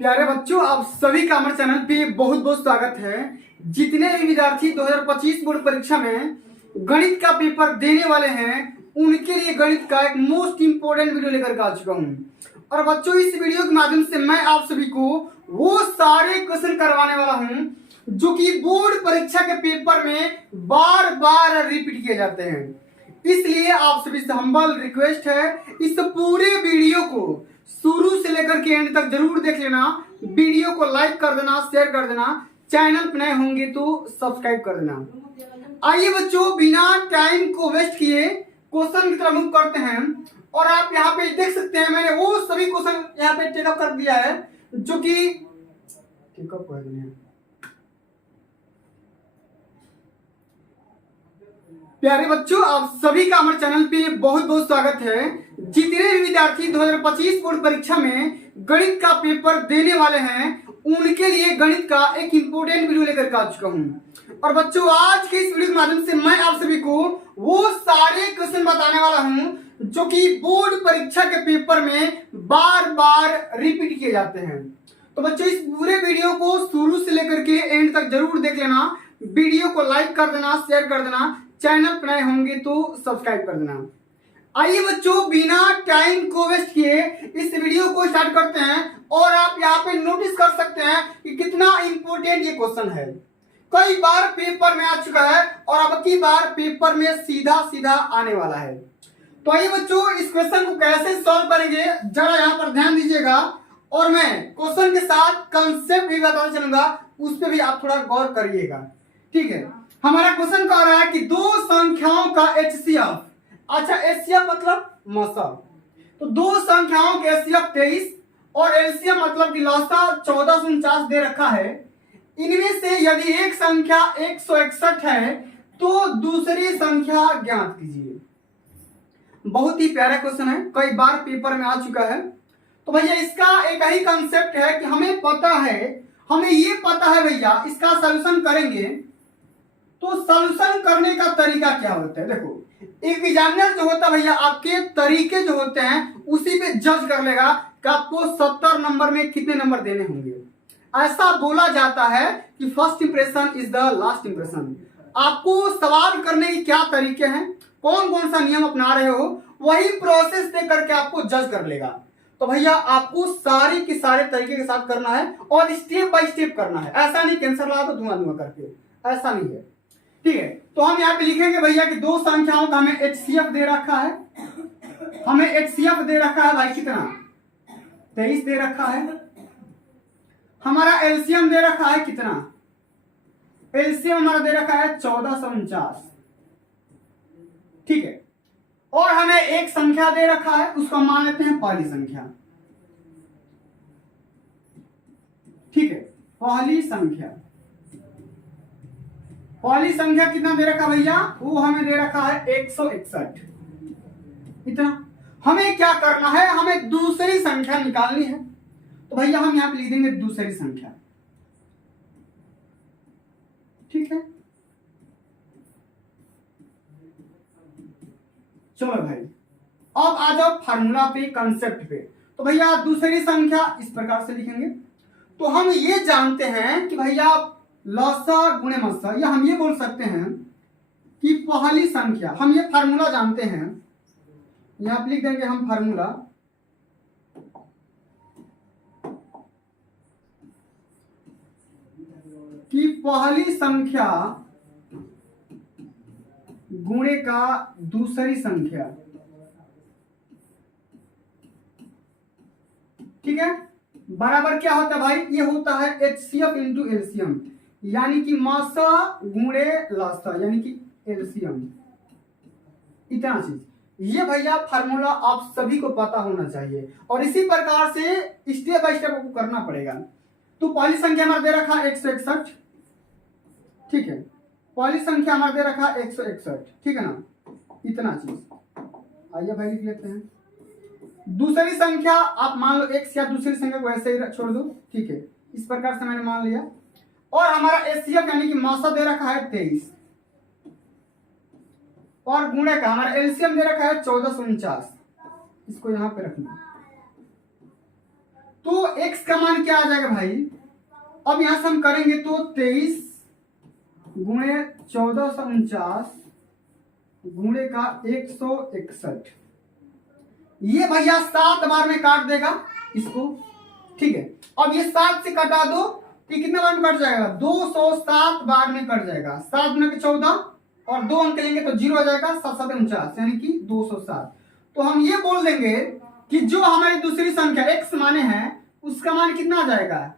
प्यारे बच्चों, आप सभी का हमारे चैनल पे बहुत बहुत स्वागत है। जितने भी विद्यार्थी 2025 बोर्ड परीक्षा में गणित का पेपर देने वाले हैं उनके लिए गणित का एक मोस्ट इंपोर्टेंट वीडियो लेकर आ चुका हूं। और बच्चों, इस वीडियो के माध्यम से मैं आप सभी को वो सारे क्वेश्चन करवाने वाला हूं जो कि बोर्ड परीक्षा के पेपर में बार बार रिपीट किए जाते हैं। इसलिए आप सभी से हम्बल रिक्वेस्ट है, इस पूरे वीडियो को शुरू से लेकर के एंड तक जरूर देख लेना। वीडियो को लाइक कर देना, शेयर कर देना, चैनल पर नए होंगे तो सब्सक्राइब कर देना। आइए बच्चों, बिना टाइम को वेस्ट किए क्वेश्चन की तरफ मूव करते हैं। और आप यहाँ पे देख सकते हैं, मैंने वो सभी क्वेश्चन यहाँ पे टेकअप कर दिया है जो कि टेकअप कर दिया है। प्यारे बच्चों, आप सभी का हमारे चैनल पे बहुत बहुत स्वागत है। जितने भी विद्यार्थी 2025 बोर्ड परीक्षा में गणित का पेपर देने वाले हैं उनके लिए गणित का एक इंपोर्टेंट वीडियो लेकर आ चुका हूं। और बच्चों, आज के इस वीडियो के माध्यम से मैं आप सभी को वो सारे क्वेश्चन बताने वाला हूं जो कि बोर्ड परीक्षा के पेपर में बार बार रिपीट किए जाते हैं। तो बच्चों, इस पूरे वीडियो को शुरू से लेकर के एंड तक जरूर देख लेना। वीडियो को लाइक कर देना, शेयर कर देना, चैनल पर नए होंगे तो सब्सक्राइब कर देना। आइए बच्चों, बिना टाइम को वेस्ट किए इस वीडियो को स्टार्ट करते हैं। और आप यहाँ पे नोटिस कर सकते हैं कि कितना इंपोर्टेंट ये क्वेश्चन है। कई बार पेपर में आ चुका है और अब की बार पेपर में सीधा सीधा आने वाला है। तो आइए बच्चों, इस क्वेश्चन को कैसे सॉल्व करेंगे जरा यहाँ पर ध्यान दीजिएगा। और मैं क्वेश्चन के साथ कंसेप्ट भी बताना चलूंगा, उस पर भी आप थोड़ा गौर करिएगा। ठीक है, हमारा क्वेश्चन कह रहा है कि दो संख्याओं का एचसीएफ। अच्छा, एचसीएफ मतलब मसा। तो दो संख्याओं के एचसीएफ 23 और एलसीएम मतलब कि लसा 1449 दे रखा है। इनमें से यदि एक संख्या 161 है तो दूसरी संख्या ज्ञात कीजिए। बहुत ही प्यारा क्वेश्चन है, कई बार पेपर में आ चुका है। तो भैया इसका एक ही कंसेप्ट है कि हमें पता है, हमें ये पता है भैया इसका सॉल्यूशन करेंगे तो सॉल्यूशन करने का तरीका क्या होता है। देखो, एक एग्जामिनर जो होता है भैया आपके तरीके जो होते हैं उसी पे जज कर लेगा कि आपको 70 नंबर में कितने नंबर देने होंगे। ऐसा बोला जाता है कि first impression is the last impression. आपको सवाल करने के क्या तरीके हैं, कौन कौन सा नियम अपना रहे हो, वही प्रोसेस दे करके आपको जज कर लेगा। तो भैया आपको सारे के सारे तरीके के साथ करना है और स्टेप बाय स्टेप करना है। ऐसा नहीं कैंसर ला तो धुआं धुआं करके, ऐसा नहीं है। ठीक है, तो हम यहाँ पे लिखेंगे भैया कि दो संख्याओं का हमें एचसीएफ दे रखा है। हमें एचसीएफ दे रखा है भाई कितना, 23 दे रखा है। हमारा एलसीएम दे रखा है कितना, एलसीएम हमारा दे रखा है 1449। ठीक है, और हमें एक संख्या दे रखा है, उसको मान लेते हैं पहली संख्या। ठीक है, पहली संख्या कितना दे रखा भैया, वो हमें दे रखा है 161। इतना हमें क्या करना है, हमें दूसरी संख्या निकालनी है। तो भैया हम यहां पे लिख देंगे दूसरी संख्या। ठीक है, चलो भाई, अब आ जाओ फार्मूला पे, कंसेप्ट पे। तो भैया दूसरी संख्या इस प्रकार से लिखेंगे। तो हम ये जानते हैं कि भैया लसा गुणे मसा, या हम ये बोल सकते हैं कि पहली संख्या, हम ये फार्मूला जानते हैं। यहां पे लिख देंगे हम फार्मूला कि पहली संख्या गुणे का दूसरी संख्या। ठीक है, बराबर क्या होता है भाई, ये होता है एचसीएफ इंटू एलसीएम, यानी कि मासा गुणे लासा यानी कि एलसीएम। इतना चीज ये भैया फार्मूला आप सभी को पता होना चाहिए और इसी प्रकार से स्टेप बाय स्टेप आपको करना पड़ेगा। तो पहली संख्या हमारा दे रखा 161। ठीक है, पहली संख्या हमारा दे रखा 161। ठीक है ना, इतना चीज आइए भाई लिख लेते हैं। दूसरी संख्या आप मान लो x, या दूसरी संख्या को ऐसे ही छोड़ दो। ठीक है, इस प्रकार से मैंने मान लिया। और हमारा एचसीएफ यानी कि मासा दे रखा है 23 और गुणे का हमारा एलसीएम दे रखा है 1449। इसको यहां पे रखना। तो x का मान क्या आ जाएगा भाई? अब यहां से हम करेंगे तो 23 गुणे 1449 गुणे का 161, ये भैया 7 बार में काट देगा इसको। ठीक है, अब ये 7 से कटा दो तो कितने बार में कट जाएगा? 207 बार में कट जाएगा। 7 गुना के 14 और 2 अंक लेंगे तो 0 आ जाएगा, 7 7 49 यानी कि 207। तो हम ये बोल देंगे कि जो हमारी दूसरी संख्या x माने हैं उसका मान कितना आ जाएगा?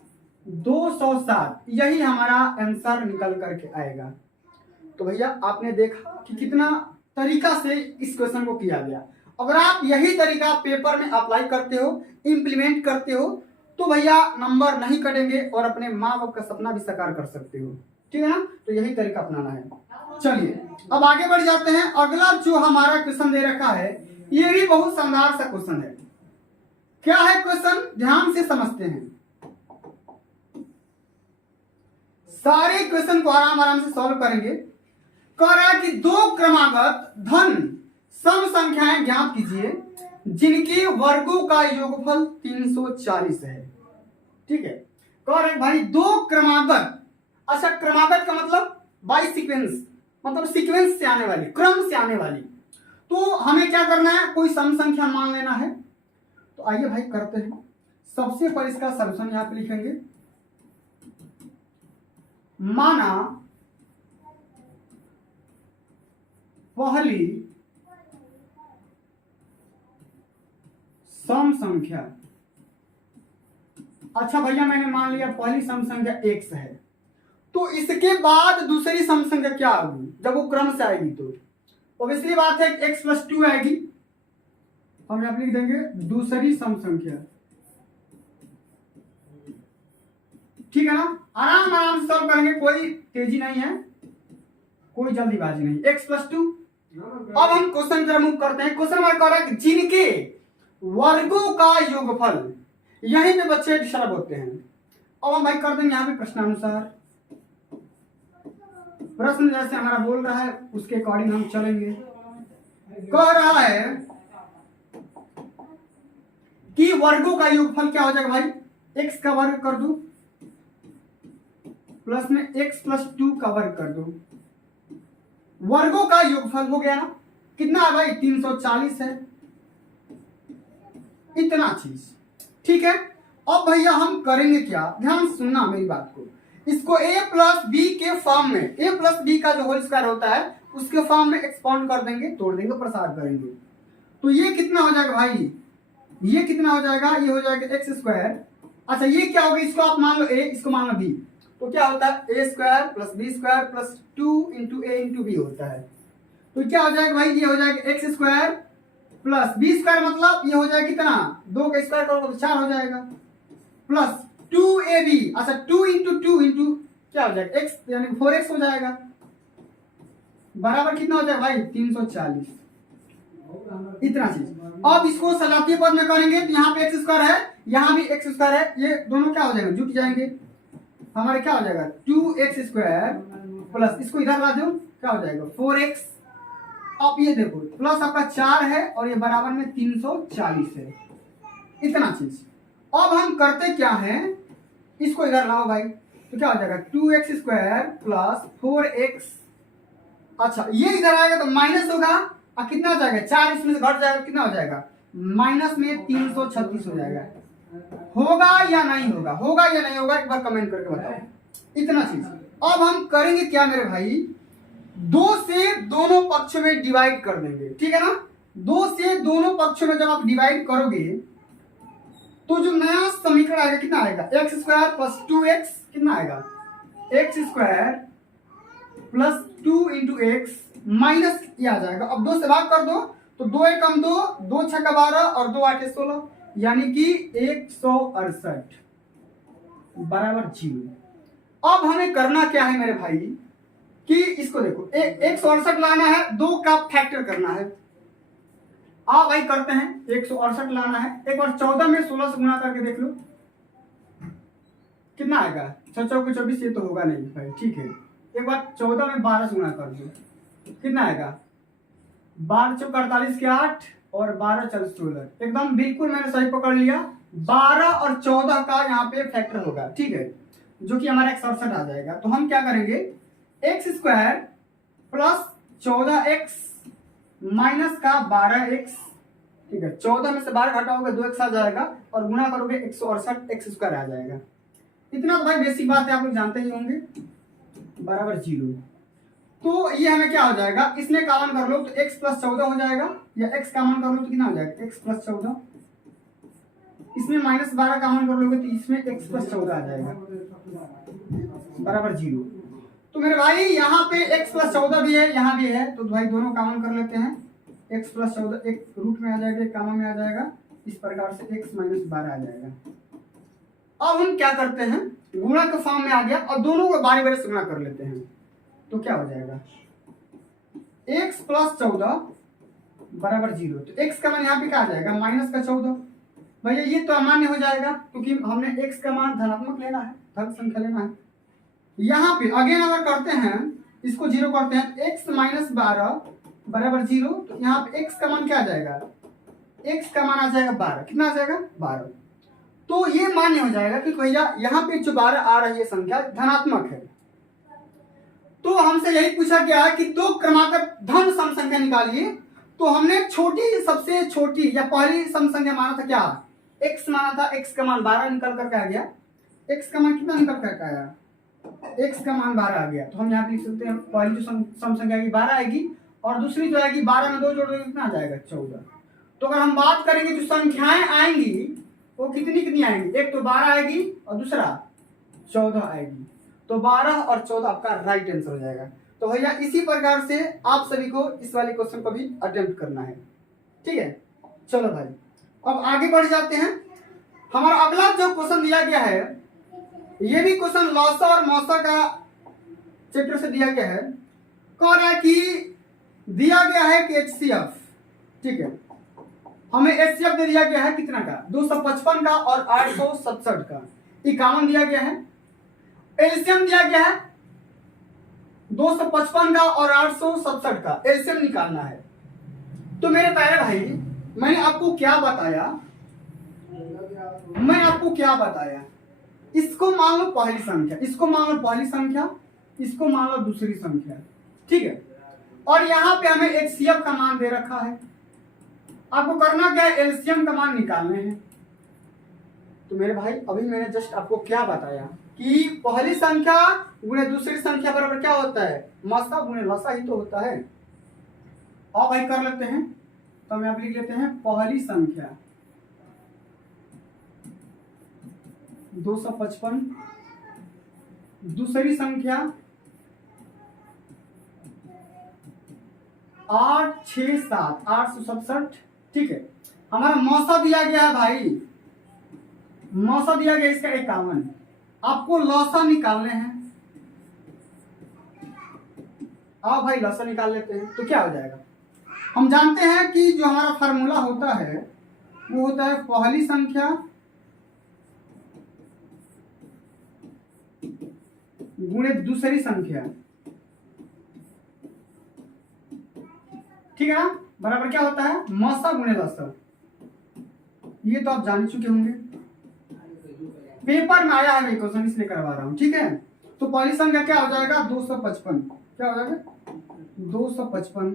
207। यही हमारा आंसर निकल करके आएगा। तो भैया आपने देखा कि कितना तरीका से इस क्वेश्चन को किया गया। अगर आप यही तरीका पेपर में अप्लाई करते हो, इंप्लीमेंट करते हो, तो भैया नंबर नहीं कटेंगे और अपने माँ बाप का सपना भी साकार कर सकते हो। ठीक है ना? तो यही तरीका अपनाना है। चलिए अब आगे बढ़ जाते हैं। अगला जो हमारा क्वेश्चन दे रखा है ये भी बहुत शानदार सा क्वेश्चन है। क्या है क्वेश्चन? ध्यान से समझते हैं। सारे क्वेश्चन को आराम आराम से सॉल्व करेंगे। कह रहा है कि दो क्रमागत धन सम संख्याएं ज्ञात कीजिए जिनके वर्गों का योगफल 340 है। ठीक है, कह रहे भाई दो क्रमागत। अच्छा, क्रमागत का मतलब बाय सीक्वेंस, मतलब सीक्वेंस से आने वाली, क्रम से आने वाली। तो हमें क्या करना है? कोई सम संख्या मान लेना है। तो आइए भाई करते हैं। सबसे पहले इसका सॉल्यूशन यहां पे लिखेंगे। माना पहली सम संख्या, अच्छा भैया मैंने मान लिया पहली सम संख्या x है, तो इसके बाद दूसरी सम संख्या क्या होगी जब वो क्रम से आएगी? तो ऑब्वियसली बात है x प्लस 2 आएगी। हम यहां लिख देंगे दूसरी सम संख्या। ठीक है ना? आराम आराम से सॉल्व करेंगे, कोई तेजी नहीं है, कोई जल्दीबाजी नहीं। x plus 2। अब हम क्वेश्चन की तरफ मूव करते हैं। क्वेश्चन हमारा कह रहा है जिनके वर्गों का योगफल, यहीं पे बच्चे डिस्टर्ब होते हैं। अब हम भाई कर देंगे यहाँ पे प्रश्नानुसार। प्रश्न जैसे हमारा बोल रहा है उसके अकॉर्डिंग हम चलेंगे। कह रहा है कि वर्गों का योगफल क्या हो जाएगा भाई? x का वर्ग कर दो प्लस में x प्लस 2 का वर्ग कर दो। वर्गों का योगफल हो गया ना? कितना है भाई? 340 है। इतना चीज। ठीक है, अब भैया हम करेंगे क्या? ध्यान सुनना मेरी बात को। इसको a प्लस बी के फॉर्म में, a प्लस बी का जो होल स्क्वायर होता है उसके फॉर्म में एक्सपांड कर देंगे, तोड़ देंगे, प्रसार करेंगे। तो ये कितना हो जाएगा भाई? ये कितना हो जाएगा? ये हो जाएगा एक्स स्क्वायर। अच्छा ये क्या होगा? इसको आप मान लो a, इसको मान लो b। तो क्या होता है? a square plus B square plus 2 into A into B होता है। तो क्या हो जाएगा भाई? ये हो जाएगा X square plus B square, मतलब ये हो जाएगा कितना? 2 का स्क्वायर करोगे तो 4 हो जाएगा, प्लस 2ab। अच्छा 2 इंटू 2 इंटू क्या हो जाएगा? x यानी 4x हो जाएगा, बराबर कितना हो जाएगा भाई? 340। इतना चीज। अब इसको सजातीय पद में करेंगे तो यहाँ पे एक्स स्क्वायर है, यहाँ भी एक्स स्क्वायर है, ये दोनों क्या हो जाएगा? जुट जाएंगे। हमारे क्या हो जाएगा? 2x स्क्वायर प्लस इसको इधर ला दो, क्या हो जाएगा? 4x। अब ये देखो प्लस आपका 4 है और ये बराबर में 340 है। इतना चीज। अब हम करते क्या है? इसको इधर लाओ भाई, तो क्या हो जाएगा? 2x square plus 4x। अच्छा ये इधर आएगा तो माइनस होगा और कितना हो जाएगा? 4 इसमें से घट जाएगा, कितना हो जाएगा? माइनस में 336 हो जाएगा। होगा या नहीं होगा? होगा या नहीं होगा? एक बार कमेंट करके बताओ। इतना चीज। अब हम करेंगे क्या मेरे भाई? 2 से दोनों पक्षों में डिवाइड कर देंगे। ठीक है ना? 2 से दोनों पक्षों में जब आप डिवाइड करोगे तो जो नया समीकरण आएगा कितना आएगा? एक्स स्क्वायर प्लस 2x कितना आएगा? X square plus 2 into x minus ये आ जाएगा। अब 2 से भाग कर दो तो 2 एक कम 2, 2 छक्का 12 और 2 8 16 यानी कि 168 बराबर 0। अब हमें करना क्या है मेरे भाई कि इसको देखो 168 लाना है, 2 का फैक्टर करना है। आओ भाई करते हैं। 168 लाना है, एक बार 14 में 16 से गुणा करके देख लो कितना आएगा? 6 चौके 24, ये तो होगा नहीं भाई। ठीक है, एक बार 14 में 12 से गुणा कर दो, कितना आएगा? 12 चौक 48 के 8 और 12 चल 16। एकदम बिल्कुल मैंने सही पकड़ लिया। 12 और 14 का यहाँ पे फैक्टर होगा, ठीक है, जो कि हमारा 168 आ जाएगा। तो हम क्या करेंगे, x square plus 14x minus का 12x, ठीक है, 14 में से 12 घटाओगे 2x आ जाएगा और गुणा करोगे 168 एक्स स्क्वायर आ जाएगा। इतना तो भाई बेसिक बात है, आप लोग जानते ही होंगे, बराबर 0। तो ये हमें क्या हो जाएगा, इसमें कॉमन कर लो तो x प्लस 14 हो जाएगा, या x कॉमन कर लो तो कितना हो जाएगा, x प्लस 14, इसमें माइनस 12 कॉमन कर लोगे तो इसमें x प्लस 14 आ जाएगा, बराबर 0। तो मेरे भाई यहाँ पे x प्लस 14 भी है, यहाँ भी है, तो भाई दोनों कॉमन कर लेते हैं। x प्लस 14 एक रूट में आ जाएगा, एक कॉमन में आ जाएगा, इस प्रकार से x माइनस 12 आ जाएगा। अब हम क्या करते हैं, गुणा के फॉर्म में आ गया और दोनों को बारी बारी से गुणा कर लेते हैं। तो क्या हो जाएगा, x प्लस 14 बराबर 0। तो x का मान यहाँ पे क्या आ जाएगा, माइनस का 14। भैया ये तो अमान्य हो जाएगा क्योंकि हमने x का मान धनात्मक लेना है, धन संख्या लेना है। यहाँ पे अगेन अगर करते हैं, इसको 0 करते हैं, x माइनस 12 बराबर 0। तो यहाँ पे x का मान क्या आ जाएगा, x का मान आ जाएगा 12, कितना आ जाएगा 12। तो ये मान्य हो जाएगा कि भैया यहाँ पे जो 12 आ रही है संख्या धनात्मक है। तो हमसे यही पूछा गया है कि दो क्रमागत धन सम संख्या निकालिए। तो हमने छोटी, सबसे छोटी या पहली सम संख्या माना था क्या, x माना था, x का मान 12 निकल करके आ गया। x का मान कितना निकल करके आया, x का मान 12 आ गया। तो हम यहाँ पे लिख सकते हैं, पहली जो सम संख्या आएगी 12 आएगी और दूसरी जो आएगी 12 में 2 जोड़ देंगे कितना आ जाएगा 14। तो अगर हम बात करेंगे जो संख्याएं आएंगी वो कितनी कितनी आएंगी, एक तो 12 आएगी और दूसरा 14 आएगी। तो 12 और 14 आपका राइट आंसर हो जाएगा। तो भैया इसी प्रकार से आप सभी को इस वाले क्वेश्चन को भी अटेम्प्ट करना है, ठीक है। चलो भाई अब आगे बढ़ जाते हैं। हमारा अगला जो क्वेश्चन दिया गया है, ये भी क्वेश्चन लॉसा और मौसा का चैप्टर से दिया गया है। कह रहा है कि दिया गया है कि HCF, ठीक है, हमें HCF दे दिया गया है कितना का, 255 का और 867 का, 51 दिया गया है। एलसीएम दिया गया है 255 का और 867 का, एलसीएम निकालना है। तो मेरे प्यारे भाई मैंने आपको क्या बताया, इसको मान लो पहली संख्या, इसको मान लो पहली संख्या, इसको मान लो दूसरी संख्या, ठीक है। और यहाँ पे हमें HCF का मान दे रखा है, आपको करना क्या है, एलसीएम का मान निकालने हैं। तो मेरे भाई अभी मैंने जस्ट आपको क्या बताया कि पहली संख्या गुणे दूसरी संख्या बराबर क्या होता है, मसा गुणे लसा ही तो होता है। और भाई कर लेते हैं, तो हम यहाँ लिख लेते हैं पहली संख्या 255, दूसरी संख्या 867 867, ठीक है। हमारा मौसा दिया गया है भाई, मौसा दिया गया इसका 51, आपको लौसा निकालने हैं। आओ भाई लौसा निकाल लेते हैं। तो क्या हो जाएगा, हम जानते हैं कि जो हमारा फार्मूला होता है वो होता है पहली संख्या गुणे दूसरी संख्या, ठीक है ना, बराबर क्या होता है मौसा गुणे लौसा। ये तो आप जान चुके होंगे, पेपर में आया है क्वेश्चन इसलिए करवा रहा हूं, ठीक है। तो पहली संख्या क्या हो जाएगा 255, क्या हो जाएगा 255,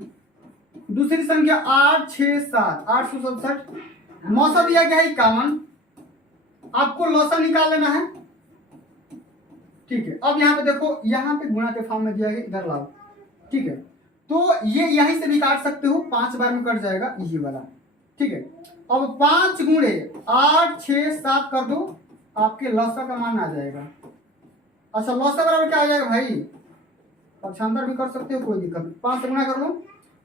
दूसरी संख्या 867 867, मौसा दिया गया है 51, आपको लौसा निकाल लेना है, ठीक है। अब यहाँ पे देखो, यहाँ पे गुणा के फॉर्म में दिया है, इधर लाओ, ठीक है। तो ये यहीं से भी काट सकते हो, 5 बार में कट जाएगा ये वाला, ठीक है। अब 5 गुणे 8 6 7 कर दो, आपके लौसा का मान आ जाएगा। अच्छा लौसा बराबर क्या आ जाएगा भाई, पक्षांतर भी कर सकते हो, कोई दिक्कत नहीं। 5 से गुणा कर लो,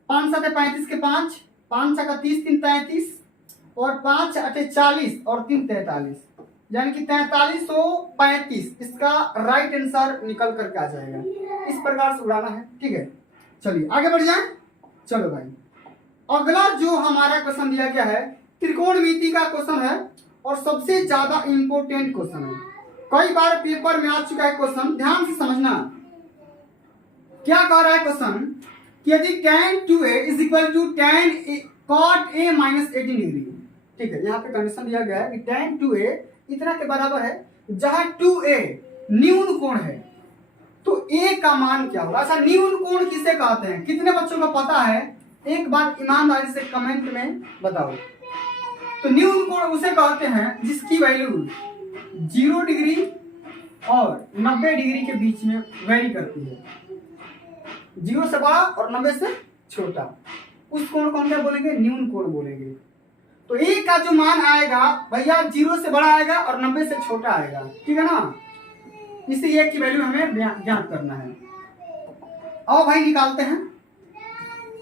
5 7 35 के 5, 5 6 30 3 33 और 5 8 40 और 3 43, यानी कि 4335 इसका राइट आंसर निकल करके आ जाएगा। इस प्रकार से उड़ाना है, ठीक है। चलिए आगे बढ़ जाए। चलो भाई अगला जो हमारा क्वेश्चन दिया गया है त्रिकोणमिति का क्वेश्चन है और सबसे ज्यादा इंपॉर्टेंट क्वेश्चन है, कई बार पेपर में आ चुका है क्वेश्चन, ध्यान से समझना। क्या कह रहा है क्वेश्चन कि यदि tan 2a is equal to tan cot a minus 18 degree, ठीक है, यहाँ पे कंडीशन दिया गया है कि tan 2a इतना के बराबर है जहां 2a न्यून कोण है तो a का मान क्या होगा। अच्छा, न्यून कोण किसे कहते हैं, कितने बच्चों को पता है, एक बार ईमानदारी से कमेंट में बताओ। तो न्यून कोण उसे कहते हैं जिसकी वैल्यू 0 डिग्री और 90 डिग्री के बीच में वेरी करती है, 0 से बड़ा और 90 से छोटा, उस कोण को हम क्या बोलेंगे, न्यून कोण बोलेंगे। तो a का जो मान आएगा भैया 0 से बड़ा आएगा और 90 से छोटा आएगा, ठीक है ना। इसलिए a की वैल्यू हमें ज्ञात करना है। आओ भाई निकालते हैं,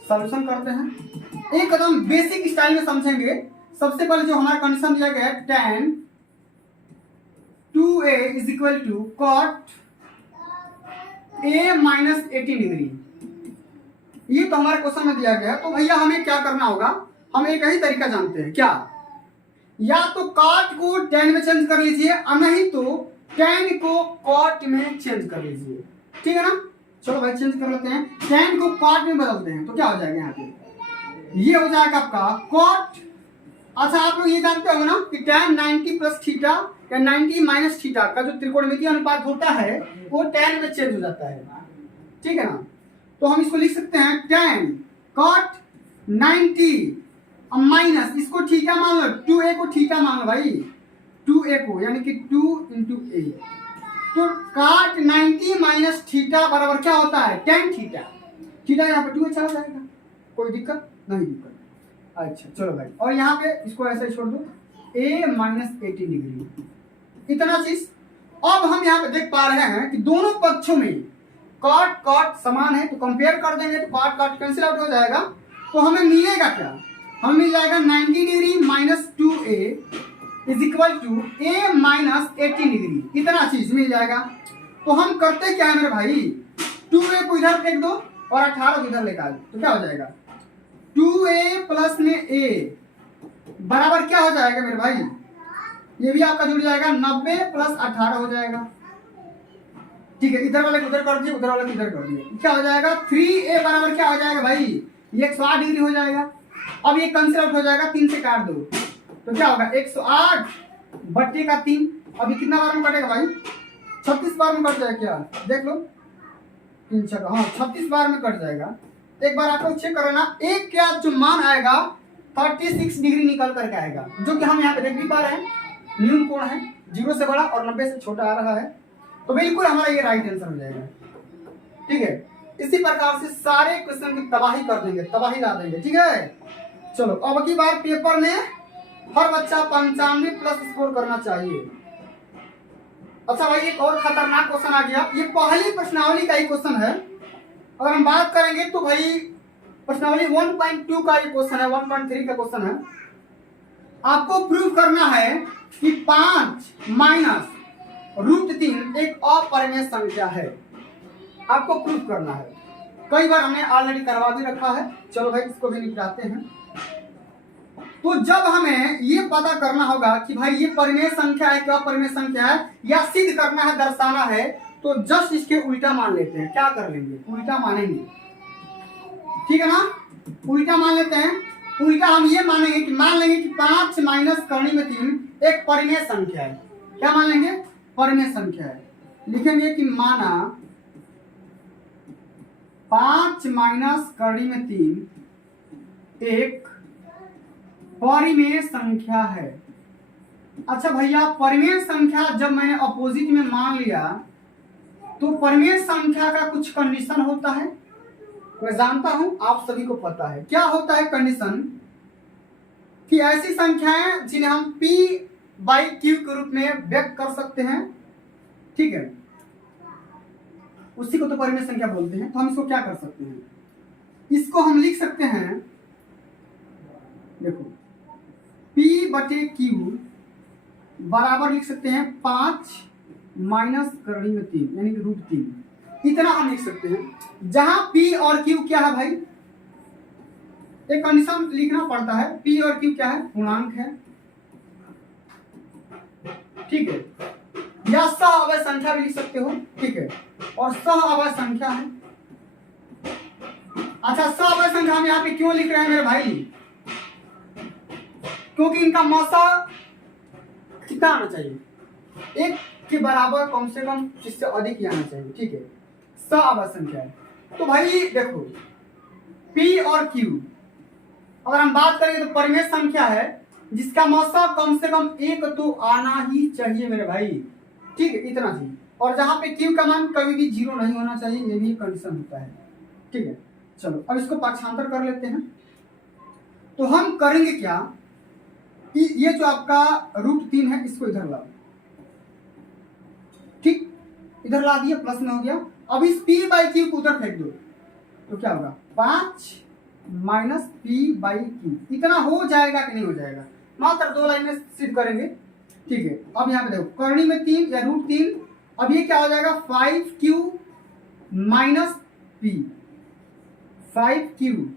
सॉल्यूशन करते हैं, एक कदम बेसिक स्टाइल में समझेंगे। सबसे पहले जो हमारा कंडीशन दिया गया है tan 2a is equal to cot a minus 18 degree, ये तो हमारे क्वेश्चन में दिया गया है। तो भैया हमें क्या करना होगा, हम एक ही तरीका जानते हैं, क्या, या तो cot को tan में चेंज कर लीजिए और नहीं तो tan को cot में चेंज कर लीजिए, ठीक है ना। चलो भाई चेंज कर लेते हैं, tan को cot में बदलते हैं तो क्या हो जाएगा, यहाँ पे ये हो जाएगा आपका cot। अच्छा, आप लोग ये जानते हो ना कि tan 90 प्लस थीटा या 90 माइनस थीटा का जो त्रिकोणमितीय अनुपात होता है वो tan में चेंज हो जाता है, ठीक है ना। तो हम इसको लिख सकते हैं tan cot 90 माइनस, इसको थीटा मान लो, 2a को थीटा मान लो भाई, 2a को यानी कि 2 इंटू a, तो cot 90 माइनस थीटा बराबर क्या होता है, tan थीटा, थीटा यहाँ पे 2 चला जाएगा, कोई दिक्कत नहीं दिक्कत। अच्छा चलो भाई, और यहाँ पे इसको ऐसे छोड़ दो, a माइनस 18 डिग्री, इतना चीज। अब हम यहाँ पे देख पा रहे हैं कि दोनों पक्षों में cot cot समान है, तो कंपेयर कर देंगे तो cot cot कैंसिल आउट हो जाएगा। तो हमें मिलेगा क्या, हमें मिल जाएगा 90 degree minus 2a is equal to a minus 18 degree, इतना चीज मिल जाएगा। तो हम करते क्या है मेरे भाई, 2a को इधर फेंक दो और 18 को इधर लेकर तो क्या हो जाएगा, 2a प्लस में a बराबर क्या हो जाएगा मेरे भाई, ये भी आपका जुड़ जाएगा, 90 प्लस 18 हो जाएगा, ठीक है। इधर वाले को उधर कर दिए, उधर वाले को इधर कर दिए, क्या हो जाएगा, 3a बराबर क्या हो जाएगा भाई, ये 108 डिग्री हो जाएगा। अब ये कैंसिल आउट हो जाएगा, 3 से काट दो तो क्या होगा, 108 बट्टे का 3, अभी कितना बार में कटेगा भाई, 36 बार में कट जाएगा, क्या देख लो, 3 6 हाँ 36 बार में कट जाएगा। एक बार आपको चेक करना, एक क्या जो मान आएगा 36 डिग्री निकल करके आएगा, जो कि हम यहाँ पे देख भी पा रहे हैं, न्यून कोण है, 0 से बड़ा और 90 से छोटा आ रहा है, तो बिल्कुल हमारा ये राइट आंसर हो जाएगा, ठीक है। इसी प्रकार से सारे क्वेश्चन की तबाही कर देंगे, तबाही ला देंगे, ठीक है। चलो अब की बार पेपर में हर बच्चा 95 प्लस स्कोर करना चाहिए। अच्छा भाई, एक और खतरनाक क्वेश्चन आ गया, ये पहली प्रश्नावली का ही क्वेश्चन है। अगर हम बात करेंगे तो भाई प्रश्नावली 1.2 का ये क्वेश्चन है, 1.3 का क्वेश्चन है। आपको प्रूव करना है कि 5 माइनस √3 एक अपरिमेय संख्या है, आपको प्रूव करना है। कई बार हमने ऑलरेडी करवा भी रखा है, चलो भाई इसको भी निपटाते हैं। तो जब हमें ये पता करना होगा कि भाई ये परिमेय संख्या है कि अपरिमेय संख्या है, या सिद्ध करना है, दर्शाना है, तो जस्ट इसके उल्टा मान लेते हैं। क्या कर लेंगे, उल्टा मानेंगे, ठीक है ना, उल्टा मान लेते हैं। उल्टा हम ये मानेंगे कि मान लेंगे कि 5 माइनस कर्ण में 3 एक परिमेय संख्या है। क्या मान लेंगे, परिमेय संख्या है। लिखेंगे कि माना 5 माइनस कर्ण में 3 एक परिमेय संख्या है। अच्छा भैया, परिमेय संख्या जब मैंने अपोजिट में मान लिया तो परिमेय संख्या का कुछ कंडीशन होता है, मैं जानता हूं आप सभी को पता है। क्या होता है कंडीशन, कि ऐसी संख्याएं जिन्हें हम p बाई क्यू के रूप में व्यक्त कर सकते हैं, ठीक है, उसी को तो परिमेय संख्या बोलते हैं। तो हम इसको क्या कर सकते हैं, इसको हम लिख सकते हैं, देखो p बटे क्यू बराबर लिख सकते हैं 5 माइनस कर्ण में 3 यानी कि √3, इतना हम लिख सकते हैं। जहां p और q क्या है भाई, एक कंडीशन लिखना पड़ता है, p और q क्या है, पूर्णांक है, ठीक है, या सह संख्या भी लिख सकते हो, ठीक है, और सह संख्या है। अच्छा, सह संख्या हम यहाँ पे क्यों लिख रहे हैं मेरे भाई, क्योंकि इनका मौसा कितना आना चाहिए, 1 के बराबर कम से कम, इससे अधिक ही आना चाहिए। ठीक है, सआभाज्य संख्या है। तो भाई देखो P और Q अगर हम बात करेंगे तो परिमेय संख्या है जिसका मौसा कम से कम 1 तो आना ही चाहिए मेरे भाई। ठीक है, इतना ही। और जहां पे Q का मान कभी भी 0 नहीं होना चाहिए, ये भी कंडीशन होता है। ठीक है, चलो अब इसको पाठांतर कर लेते हैं। तो हम करेंगे क्या कि ये जो आपका √3 है इसको इधर लाओ। ठीक, इधर ला दिया, प्लस में हो गया। अब इस P/Q को उधर फेंक दो तो क्या होगा, 5 माइनस P/Q। इतना हो जाएगा कि नहीं हो जाएगा, मात्र 2 लाइन में सिद्ध करेंगे। ठीक है, अब यहाँ पे देखो करनी में 3 या √3, अब ये क्या हो जाएगा 5Q माइनस P, 5Q।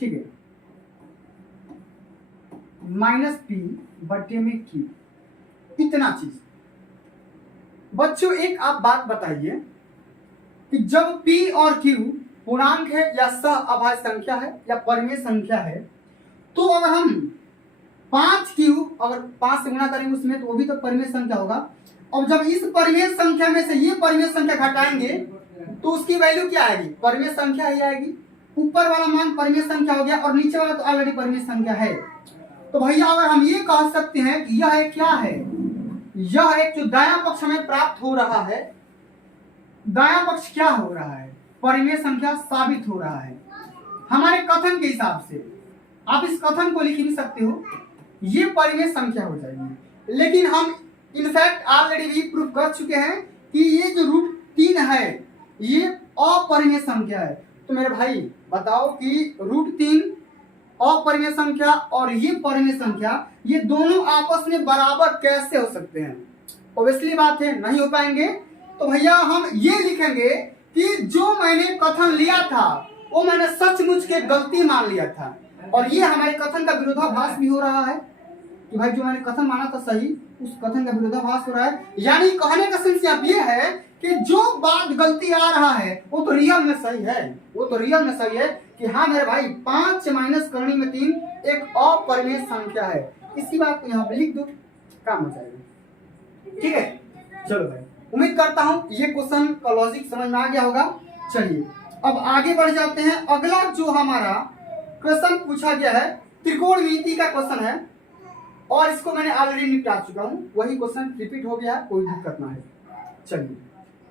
ठीक है, माइनस P बटे में Q, इतना चीज। बच्चों एक आप बात बताइए कि जब P और Q पूर्णांक है या सअभाज्य संख्या है या परिमेय संख्या है, तो अगर हम 5Q अगर 5 से गुणा करेंगे उसमें तो वो भी तो परिमेय संख्या होगा। और जब इस परिमेय संख्या में से ये परिमेय संख्या घटाएंगे तो उसकी वैल्यू क्या आएगी, परिमेय संख्या ही आएगी। ऊपर वाला मान परिमेय संख्या हो गया और नीचे वाला तो ऑलरेडी परिमेय संख्या है। तो भैया अगर हम ये कह सकते हैं कि यह एक क्या है, यह एक जो दायां पक्ष हमें प्राप्त हो रहा है, दायां पक्ष क्या हो रहा है, परिमेय संख्या साबित हो रहा है हमारे कथन के हिसाब से। आप इस कथन को लिख भी सकते हो, ये परिमेय संख्या हो जाएगी। लेकिन हम इनफैक्ट ऑलरेडी भी प्रूफ कर चुके हैं कि ये जो √3 है ये अपरिमेय संख्या है। तो मेरे भाई बताओ कि √3 अपरिमेय संख्या और ये परिमेय संख्या, ये दोनों आपस में बराबर कैसे हो सकते हैं? ऑब्वियसली बात है नहीं हो पाएंगे। तो भैया हम ये लिखेंगे कि जो मैंने कथन लिया था वो मैंने सचमुच के गलती मान लिया था, और ये हमारे कथन का विरोधाभास भी हो रहा है कि भाई जो मैंने कथन माना था सही, उस कथन का विरोधाभास हो रहा है। यानी कहने का सेंस यहाँ ये है कि जो बात गलती आ रहा है वो तो रियल में सही है, वो तो रियल में सही है कि हाँ मेरे भाई 5 माइनस करनी में 3 एक अपरिमेय संख्या है। इसकी बात को यहाँ पे लिख दो, काम हो जाएगा। ठीक है, चलो भाई उम्मीद करता हूँ ये क्वेश्चन का लॉजिक समझ में आ गया होगा। चलिए अब आगे बढ़ जाते हैं। अगला जो हमारा क्वेश्चन पूछा गया है त्रिकोणमिति का क्वेश्चन है, और इसको मैंने ऑलरेडी निपटा चुका हूँ, वही क्वेश्चन रिपीट हो गया है, कोई दिक्कत ना है। चलिए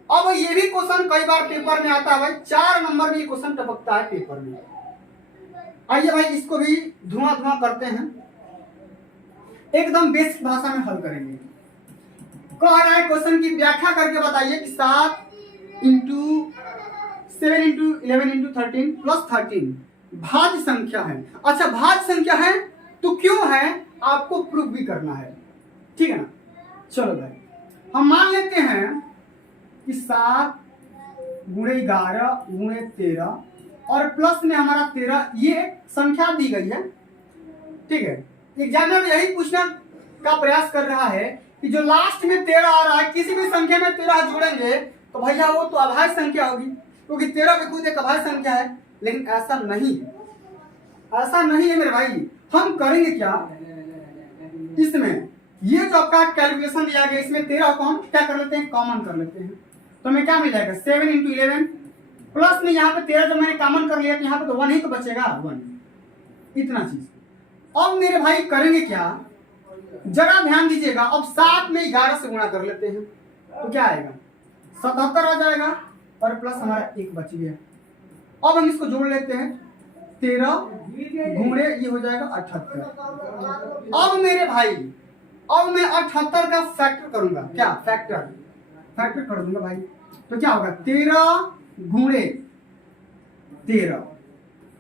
अब ये भी क्वेश्चन कई बार पेपर में आता है भाई, 4 नंबर में ये क्वेश्चन टपकता है पेपर में। आइए भाई इसको भी धुआं करते हैं, एकदम बेसिक भाषा में हल करेंगे। कह रहा है क्वेश्चन की व्याख्या करके बताइए कि 7 × 7 × 11 × 13 + 13 भाज्य संख्या है। अच्छा भाज्य संख्या है तो क्यों है आपको प्रूफ भी करना है, ठीक है ना। चलो भाई हम मान लेते हैं कि 7 × 11 × 13 और प्लस में हमारा 13, ये संख्या दी गई है। ठीक है, एग्जामिनर यही पूछना का प्रयास कर रहा है कि जो लास्ट में 13 आ रहा है, किसी भी संख्या में 13 जोड़ेंगे तो भैया वो तो अभाज्य संख्या होगी, क्योंकि 13 भी खुद एक अभाज्य संख्या है। लेकिन ऐसा नहीं है, ऐसा नहीं है मेरे भाई। हम करेंगे क्या, इसमें ये जो आपका कैलकुलेशन दिया गया इसमें 13 को हम क्या कर लेते हैं, कॉमन कर लेते हैं। तो हमें क्या मिल जाएगा 7 × 11 प्लस में यहाँ पे 13 जो मैंने कॉमन कर लिया तो यहाँ पे तो 1 ही तो बचेगा, 1 इतना चीज। अब मेरे भाई करेंगे क्या, जरा ध्यान दीजिएगा। अब 7 में 11 से गुणा कर लेते हैं तो क्या आएगा 77 आ जाएगा, और प्लस हमारा 1 बच गया। अब हम इसको जोड़ लेते हैं, 13 घूमरे ये हो जाएगा 78। अब मेरे भाई अब मैं 78 का फैक्टर करूंगा, क्या फैक्टर कर दूंगा भाई, तो क्या होगा 13 गुणे 13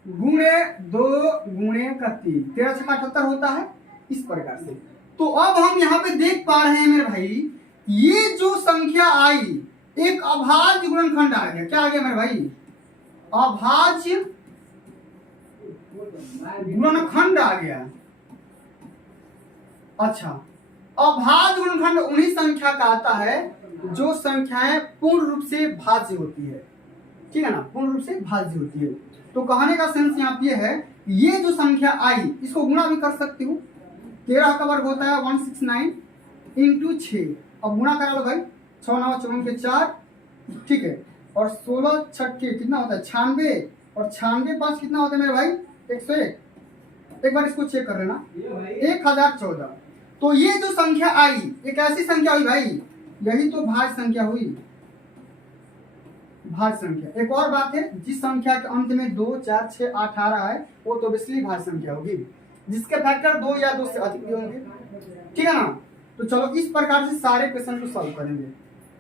गुणे 2 गुणे 3, 13 × 6 = 78 होता है इस प्रकार से। तो अब हम यहाँ पे देख पा रहे हैं मेरे भाई, ये जो संख्या आई एक अभाज्य गुणनखंड आ गया। क्या आ गया मेरे भाई, अभाज्य गुणनखंड आ गया। अच्छा अभाज्य गुणनखंड उन्हीं संख्या का आता है जो संख्याएं पूर्ण रूप से भाज्य होती है, ठीक है ना, पूर्ण रूप से भाज्य होती है। तो कहने का सेंस यहाँ ये है ये जो संख्या आई इसको गुणा भी कर सकती हूँ। 13 का वर्ग होता है 169 इंटू 6। अब गुणा करा लो भाई, 6 9 54 के 4, ठीक है। और 16 छक्के कितना होता है 96, और 96 5 कितना होता है मेरे भाई 101। एक बार इसको चेक कर लेना, 1014। तो ये जो संख्या आई एक ऐसी संख्या हुई भाई, यही तो भाज्य संख्या हुई, भाज्य संख्या। एक और बात है, जिस संख्या के अंत में 2 4 6 8 आ रहा है वो तो ऑब्वियसली भाज्य संख्या होगी, जिसके फैक्टर 2 या 2 से अधिक भी होंगे, ठीक है ना। तो चलो इस प्रकार से सारे क्वेश्चन को सॉल्व करेंगे,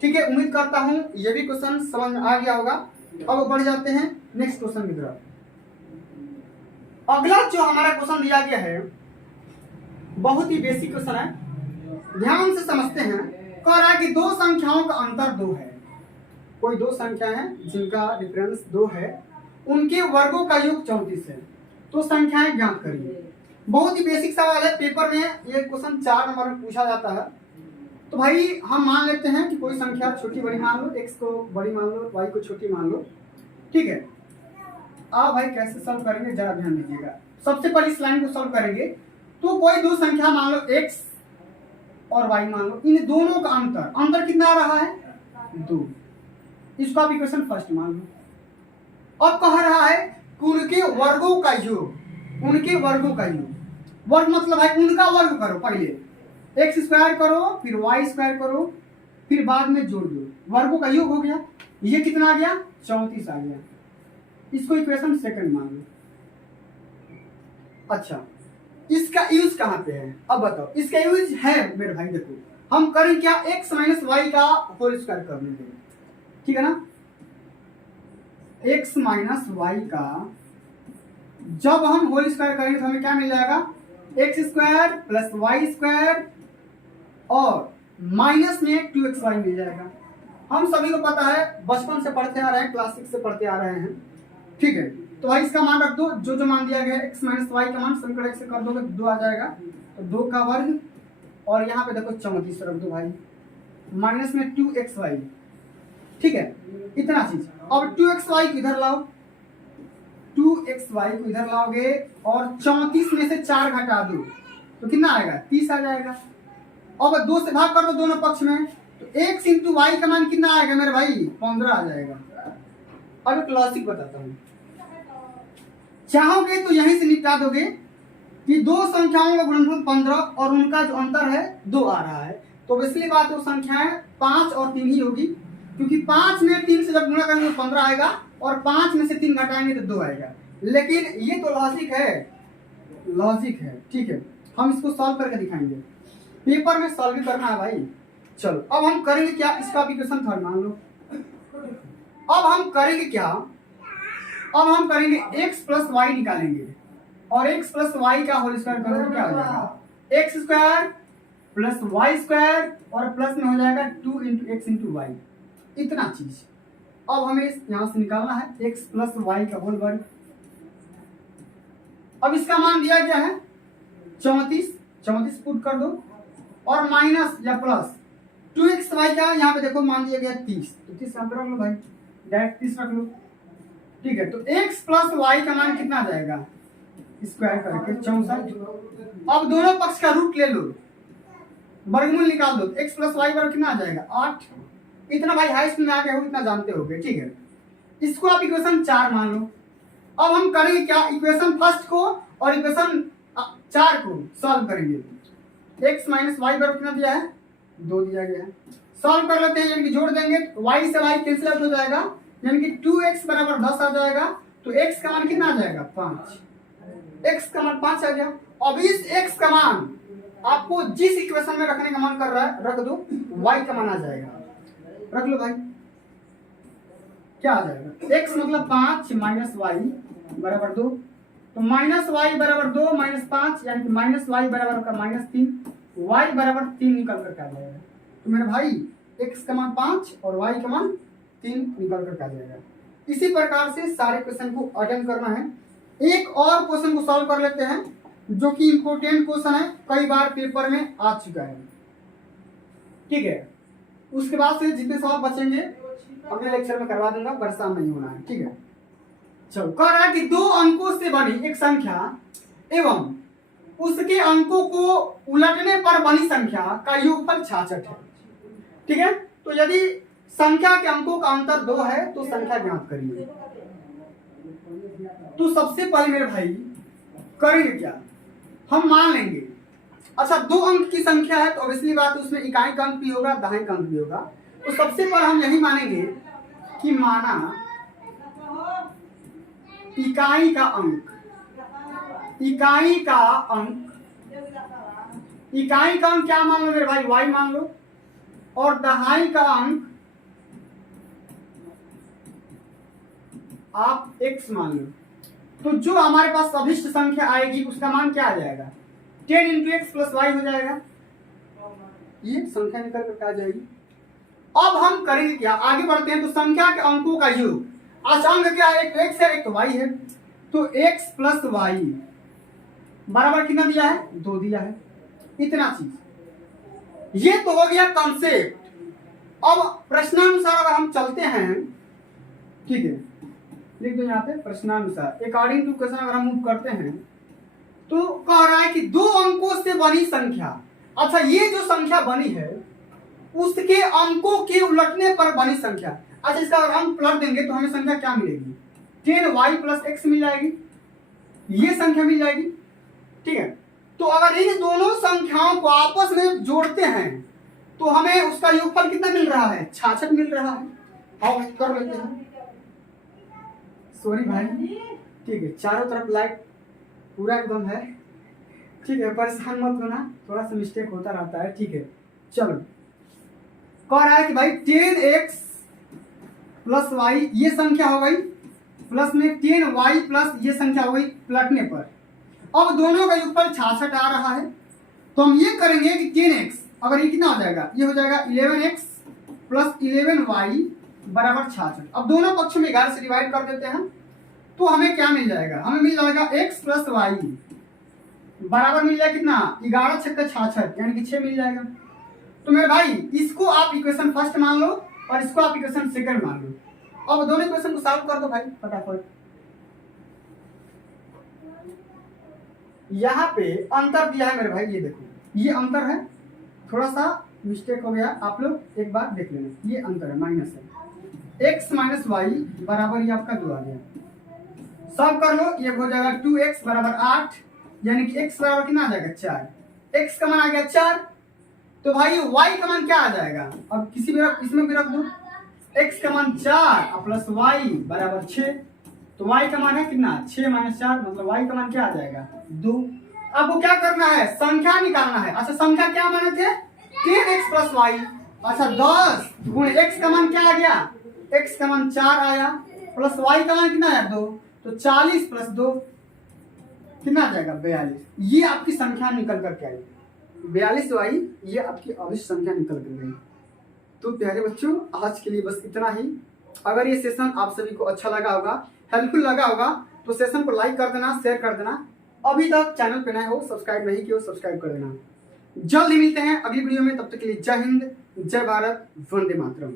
ठीक है। उम्मीद करता हूं ये भी क्वेश्चन समझ में आ गया होगा। अब बढ़ जाते हैं नेक्स्ट क्वेश्चन की तरफ। अगला जो हमारा क्वेश्चन दिया गया है बहुत ही बेसिक क्वेश्चन है, ध्यान से समझते हैं। कह रहा है कि दो संख्याओं का अंतर 2 है। कोई दो संख्या है जिनका डिफरेंस 2 है, उनके वर्गों का योग 34 है, तो संख्याएं ज्ञात करिए। बहुत ही बेसिक सवाल है, पेपर में ये क्वेश्चन 4 नंबर में पूछा जाता है। तो भाई हम मान लेते हैं कि कोई संख्या छोटी बड़ी मान लो, x को बड़ी मान लो, y को छोटी मान लो, ठीक है। आप भाई कैसे सॉल्व करेंगे जरा ध्यान दीजिएगा। सबसे पहले इस लाइन को सॉल्व करेंगे। तो कोई दो संख्या मान लो x और y मान लो, इन दोनों का अंतर कितना आ रहा है 2। इसको आप इक्वेशन फर्स्ट मान लो। अब कह रहा है कि उनके वर्गों का योग, उनके वर्गों का योग, वर्ग मतलब है उनका वर्ग करो, पहले एक्स स्क्वायर करो फिर वाई स्क्वायर करो फिर बाद में जोड़ दो, वर्गों का योग हो गया। ये कितना आ गया 34 आ गया। इसको इक्वेशन सेकंड मान लो। अच्छा इसका यूज कहाँ पे है अब बताओ। इसका यूज है मेरे भाई, देखो हम करें क्या, x माइनस वाई का होल स्क्वायर कर लेंगे, ठीक है ना। x माइनस वाई का जब हम होल स्क्वायर करेंगे तो हमें क्या मिल जाएगा, X square plus Y square और माइनस में 2xy मिल जाएगा। हम सभी को पता है, बचपन से पढ़ते आ रहे हैं, क्लास 6 से पढ़ते आ रहे हैं, ठीक है। तो भाई इसका मान रख दो, जो मान दिया गया है x माइनस वाई का मान समीकरण 1 से कर दोगे 2 आ जाएगा, तो 2 का वर्ग और यहाँ पे देखो 34 रख दो भाई, माइनस में 2xy, ठीक है। इतना चीज। अब 2xy को इधर लाओ, 2xy को इधर लाओगे और 34 में से 4 घटा दो तो कितना आएगा 30 आ जाएगा। अब 2 से भाग कर दो दोनों पक्ष में, तो x इंटू वाई का मान कितना आएगा मेरे भाई 15 आ जाएगा। अब एक लॉजिक बताता हूँ, चाहोगे तो यहीं से निपटा दोगे कि दो संख्याओं का गुणनफल 15 और उनका जो अंतर है 2 आ रहा है, तो इसलिए बात वो संख्याएं 5 और 3 ही होगी, क्योंकि 5 में 3 से जब गुणा करेंगे तो 15 आएगा और 5 में से 3 घटाएंगे तो 2 आएगा। लेकिन ये तो लॉजिक है, लॉजिक है, ठीक है। हम इसको सॉल्व करके दिखाएंगे, पेपर में सॉल्व करना है भाई। चलो अब हम करेंगे क्या, इसका इक्वेशन थर्ड मान लो। अब हम करेंगे क्या, अब हम करेंगे x प्लस वाई निकालेंगे और x प्लस वाई का होल स्क्वायर करोगे क्या हो जाएगा X square plus Y square और प्लस में हो जाएगा 2 इंटू एक्स इंटू वाई, इतना चीज। अब हमें यहां से निकालना है x प्लस वाई का होल वर्ग। अब इसका मान दिया गया है 34 पुट कर दो और माइनस या प्लस 2xy का यहाँ पे देखो मान दिया गया 30, तो 30 यहाँ पे रख लो भाई, डायरेक्ट 30 रख लो, ठीक है। तो x प्लस वाई का मान कितना आ जाएगा स्क्वायर करके 64। अब दोनों पक्ष का रूट ले लो, वर्गमूल निकाल दो, x प्लस वाई वर्ग कितना आ जाएगा 8। इतना भाई हाई स्कूल में आ गए हो, इतना जानते होगे, ठीक है। इसको आप इक्वेशन 4 मान लो। अब हम करेंगे क्या, इक्वेशन फर्स्ट को और इक्वेशन 4 को सॉल्व करेंगे। x माइनस वाई बराबर कितना दिया है 2 दिया गया है, सॉल्व कर लेते हैं, यानी कि जोड़ देंगे y से y कैंसिल आउट हो जाएगा, यानी कि 2x बराबर 10 आ जाएगा। तो x का मान कितना आ जाएगा 5, x का मान 5 आ गया। अब इस x का मान आपको जिस इक्वेशन में रखने का मन कर रहा है रख दो, y का मान आ जाएगा, रख लो भाई। क्या आ जाएगा x मतलब 5 माइनस वाई बराबर 2, तो माइनस वाई बराबर 2 माइनस 5 यानी कि माइनस वाई बराबर का माइनस 3, वाई बराबर 3 निकल करके आ जाएगा। तो मेरे भाई x का मान 5 और y का मान 3 निकल करके आ जाएगा। इसी प्रकार से सारे क्वेश्चन को अटेम्प्ट करना है। एक और क्वेश्चन को सॉल्व कर लेते हैं जो कि इंपॉर्टेंट क्वेश्चन है, कई बार पेपर में आ चुका है, ठीक है। उसके बाद से जितने सवाल बचेंगे अगले लेक्चर में करवा दूंगा, परेशान नहीं होना है, ठीक है। चलो, कह रहा है कि 2 अंकों से बनी एक संख्या एवं उसके अंकों को उलटने पर बनी संख्या का योगफल 66 है। ठीक है, तो यदि संख्या के अंकों का अंतर 2 है तो संख्या ज्ञात करिए। तो सबसे पहले मेरे भाई करेंगे क्या, हम मान लेंगे, अच्छा 2 अंक की संख्या है तो ऑब्वियसली बात उसमें इकाई का अंक भी होगा, दहाई का अंक भी होगा। तो सबसे पहले हम यही मानेंगे कि माना इकाई का अंक, इकाई का अंक क्या मान लो मेरे भाई, y मान लो, और दहाई का अंक आप x मान लो। तो जो हमारे पास अभिष्ट संख्या आएगी उसका मान क्या आ जाएगा, 10 इंटू एक्स प्लस वाई हो जाएगा, ये संख्या निकल कर आ जाएगी। अब हम करेंगे क्या, आगे बढ़ते हैं। तो संख्या के अंकों का योग, अच्छा अंक क्या है, एक x है एक तो y है, तो x प्लस वाई बराबर कितना दिया है, 2 दिया है, इतना चीज। ये तो हो गया कॉन्सेप्ट। अब प्रश्नानुसार अगर हम चलते हैं, ठीक है, लिख दो यहाँ पे प्रश्नानुसार, अकॉर्डिंग टू क्वेश्चन अगर हम मूव करते हैं तो कह रहा है कि 2 अंकों से बनी संख्या। अच्छा, ये जो संख्या बनी है उसके अंकों के उलटने पर बनी संख्या। अच्छा, इसका अगर हम पलट देंगे तो हमें संख्या क्या मिलेगी, 10y प्लस एक्स मिल जाएगी, ये संख्या मिल जाएगी। ठीक है, तो अगर इन दोनों संख्याओं को आपस में जोड़ते हैं तो हमें उसका योगफल कितना मिल रहा है, 66 मिल रहा है। आओ कर लेते हैं, सॉरी भाई, ठीक है, चारों तरफ लाइट पूरा एकदम है, ठीक है, परेशान मत होना, थोड़ा सा मिस्टेक होता रहता है। ठीक है, चलो, कह रहा है कि भाई 10x प्लस वाई ये संख्या हो गई, प्लस में 10y प्लस ये संख्या हो गई पलटने पर। अब दोनों का योगफल 66 आ रहा है, तो हम ये करेंगे कि 10x अगर ये कितना हो जाएगा, ये हो जाएगा 11x प्लस 11y बराबर 66। अब दोनों पक्षों में 11 से डिवाइड कर देते हैं तो हमें क्या मिल जाएगा, हमें मिल जाएगा x प्लस वाई बराबर मिल जाएगा कितना, 11 छक्का 66 यानी कि 6 मिल जाएगा। तो मेरे भाई इसको आप इक्वेशन फर्स्ट मान लो और इसको आप इक्वेशन सेकंड मान लो। अब दोनों इक्वेशन को सॉल्व कर दो भाई फटाफट। यहाँ पे अंतर दिया है मेरे भाई, ये देखो ये अंतर है, थोड़ा सा मिस्टेक हो गया, आप लोग एक बार देख लेना, ये अंतर है, माइनस है, x माइनस वाई बराबर ये आपका 2 आ गया। सब कर लो, ये हो जाएगा 2x बराबर 8 यानी कि x बराबर कितना आ जाएगा 4, x का मान आ गया 4। तो भाई y का मान क्या आ जाएगा, अब किसी भी इसमें भी रख दो, x का मान 4 प्लस y बराबर 6, तो y का मान है कितना 6 माइनस 4 मतलब y का मान क्या आ जाएगा 2। आपको क्या करना है, संख्या निकालना है। अच्छा संख्या क्या माने थे, 10x प्लस वाई, अच्छा 10 गुणे x का मान क्या आ गया, x का मान 4 आया, प्लस y का मान कितना आया 2, तो 40 प्लस 2 कितना आ जाएगा 42। ये आपकी संख्या निकल करके आई 42y, ये आपकी अभिष्ट संख्या निकल कर गई। तो प्यारे बच्चों आज के लिए बस इतना ही। अगर ये सेशन आप सभी को अच्छा लगा होगा, हेल्पफुल लगा होगा तो सेशन को लाइक कर देना, शेयर कर देना। अभी तक चैनल पे नए हो, सब्सक्राइब नहीं किया हो, सब्सक्राइब कर देना। जल्द ही मिलते हैं अगली वीडियो में, तब तक के लिए जय हिंद, जय भारत, वंदे मातरम।